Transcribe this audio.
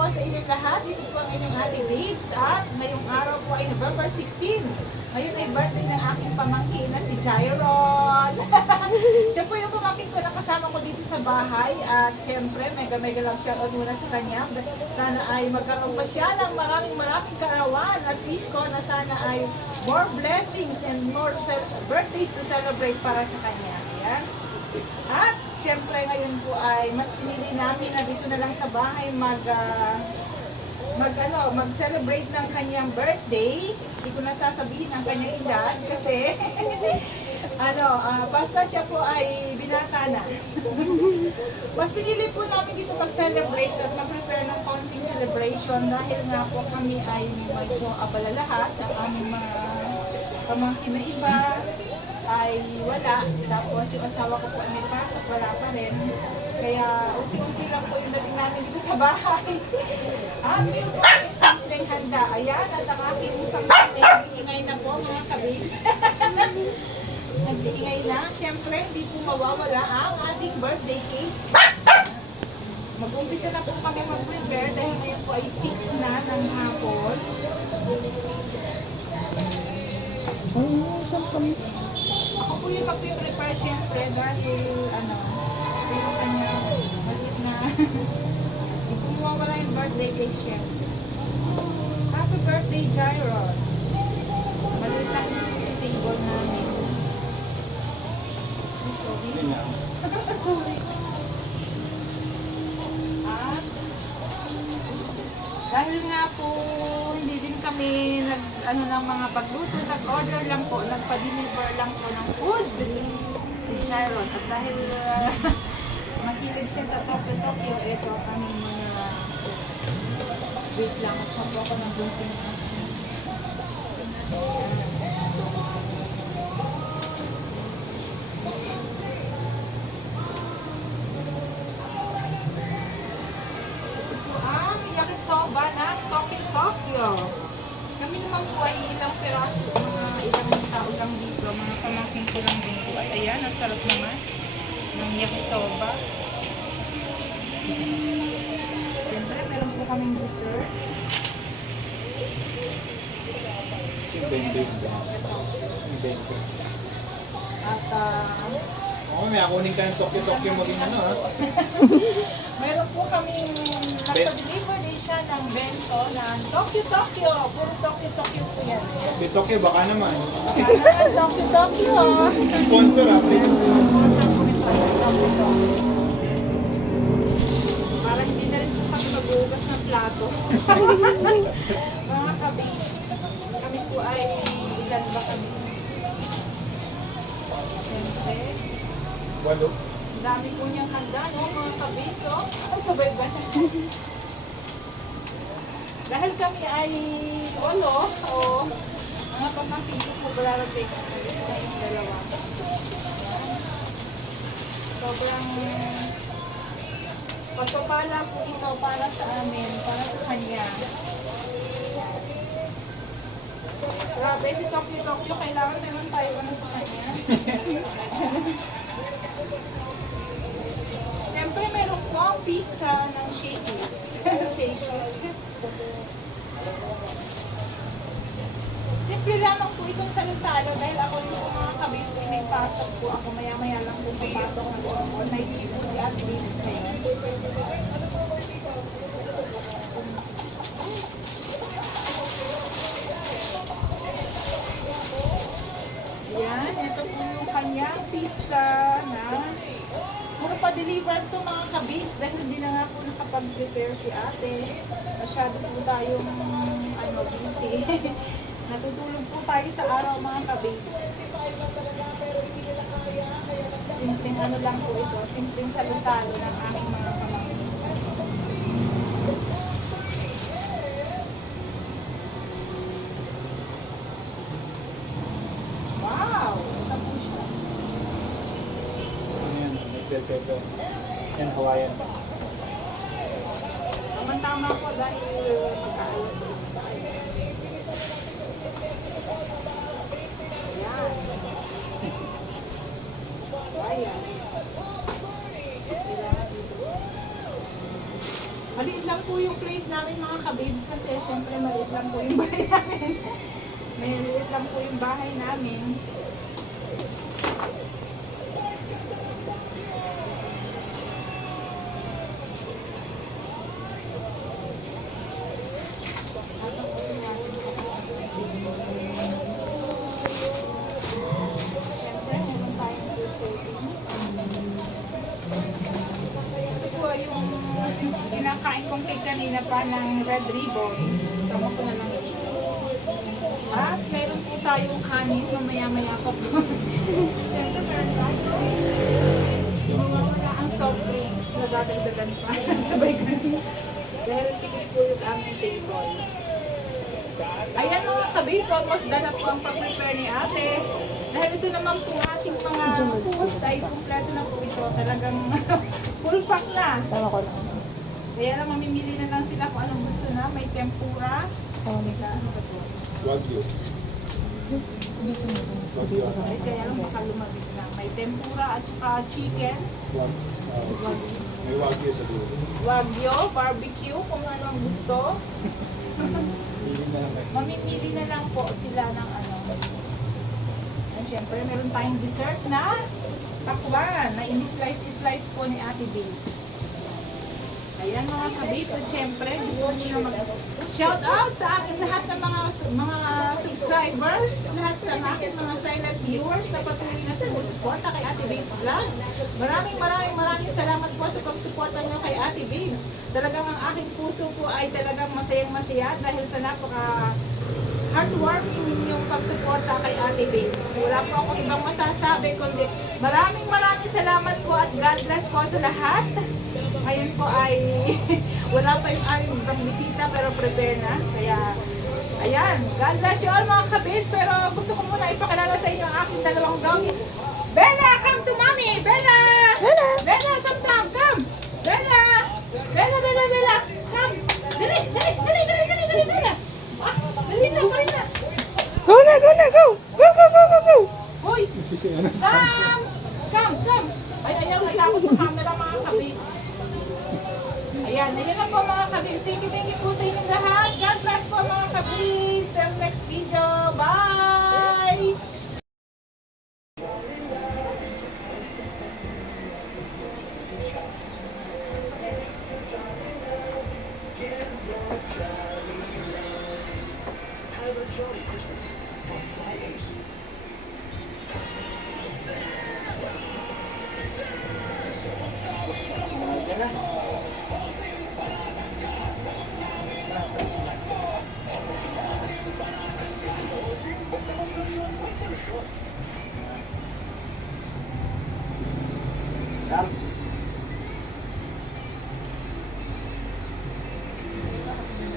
po sa inyong lahat. Dito po ang inyong Ate Babes. At ngayong araw po ay November 16. Ngayon ay birthday ng aking pamangkin na si Jairon. Siya po yung pamangkin ko na kasama ko dito sa bahay. At syempre, mega lang siya muna sa kanya. Sana ay magkaroon pa siya ng maraming kaarawan. At wish ko na sana ay more blessings and more birthdays to celebrate para sa kanya. Ayan. At siyempre ngayon po ay mas pinili namin na dito na lang sa bahay mag-celebrate ng kanyang birthday. Hindi ko na sasabihin ang kanyang edad kasi basta siya po ay binata na. Mas pinili po namin dito mag-celebrate at mag-prepare ng konting celebration dahil nga po kami ay medyo abala lahat. Ang aming mga pamangkin na iba ay wala. Tapos yung asawa ko po ay may pasok, wala pa rin. Kaya unti-unti lang po yung dating namin dito sa bahay. Meron po kami simpleng handa. Ayan, at ang aking isang nag-iingay na po mga kabibs. Nag-iingay na. Siyempre, hindi po mawawala ang ating birthday cake. Mag-umpisa na po kami mag-prepare dahil ngayon po ay 6 na ng hapon. Ako po yung mag-prepare siyempre dahil yung kanya maliit na hindi po mawawala yung birthday cake siyempre. Happy birthday, Jairon! Maliit lang yung table namin. Sorry. At dahil nga po hindi din kami ng mga pagluto, nag-order lang po, nagpa-deliver lang po ng food si Jairon. At dahil mahilig siya sa Tokyo, ito kami mga wait lang at mapo ako ng bunting yakisoba ng Tokyo. Kami naman po ay ilang peraso, mga ilang tao lang dito, mga pamangkin ko lang din po. Ay ayan, ang sarap naman ng yakisoba. Siyempre, meron po kaming dessert. At may akunin ka ng Tokyo mo din Meron po kaming nagpa-deliver din siya ng bento na Tokyo. Puro Tokyo po yan. Tokyo, baka naman. Tokyo. Sponsor please. Sponsor po ito ay Tokyo. Para hindi na rin po kami mag-uugas ng plato. Mga kabis. Kami po ay ilan ba kami? Siyempre. Walo. Dami po niyang handa, no? Mga kabis, oh. Sabay ba? Dahil kami ay mga pamangkin ko po balarating na yung dalawa. Sobrang pagpapala po ito para sa amin, para sa kanya. Grabe, si Tokyo, kailangan naman tayo sa kanya. Siyempre, meron po ang pizza ng Shakey's. Simple lamang po itong salo-salo dahil ako yung mga kabibs ay may pasok po ako. Maya-maya lang po papasok ng ako. May chip si Ate Babes na yun. Yan, ito po yung kanyang pizza na puro pa-deliver ito mga kabibs dahil hindi na nga po nakapag-prepare si ate. Masyado po tayong busy. Natutulog po tayo sa araw mga kabibs. Simpleng lang po ito. Simpleng salo-salo ng aming mga pamangkin. Wow! Ito po siya. Pepe. And Hawaiian. Tama po dahil mag-aalas sa isa. Ayan. Ayan. Maliit lang po yung place namin mga kabibs kasi syempre maliit lang po yung bahay namin. Maliit lang po yung bahay namin. Syempre, meron tayong ito po yung kinakain kong cake kanina pa ng red ribbon. Tama ko na lang ito. At meron po tayong kanin mamaya-maya pa po. Siyempre meron tayo. Mawawala ang soft drinks na dadagdagan pa. Sabay ganun. Dahil sikip po yung aming table. Ayan mga kabis, almost done na po ang pag-prepare ni ate. Dahil ito naman po ating mga foods ay kumpleto na po ito. Talagang full pack na. Tama ko lang. Kaya lang mamimili na lang sila kung anong gusto na. May tempura. May ano ba ito? Wagyu. Wagyu. Ay, kaya lang baka lumabit na. May tempura at saka chicken. May wagyu sa dulo. Wagyu, barbecue, kung ano ang gusto. Hindi na lang. Mamimili na lang po sila ng ano. At syempre, meron tayong dessert na takwan na in-slice po ni Ate Babes. Ayan mga kabibs, at syempre, gusto nyo na mag-shout out sa akin lahat ng mga subscribers, lahat ng aking mga silent viewers na patuloy na sumusuporta kay Ate Babes Vlog. Maraming salamat po sa pagsuporta nyo kay Ate Babes. Talagang ang aking puso po ay talagang masayang-masaya dahil sa napaka heartwarming yung pagsuporta kay Ate Babes. Wala po akong ibang masasabi kundi maraming salamat po at God bless po sa lahat. Ngayon po ay wala pa yung aming ibang bisita pero prepare na. Kaya ayan, God bless you all mga kabis. Pero gusto ko muna ipakilala sa inyo ang aking dalawang doggy. Bella, come to mommy! Bella! Bella! Bella, Sam, come! Bella! Bella! Come! Dali, Bella! Ah, dali na! Go na, go na, go! Go, go, go, go, go! Hoy! Sisiyan na Sam! Come! Ay, ayaw, natakot sa camera mga kabis. Ayan na po mga kabis. Thank you po sa inyong lahat. God bless po mga kabis. Till next video. Bye!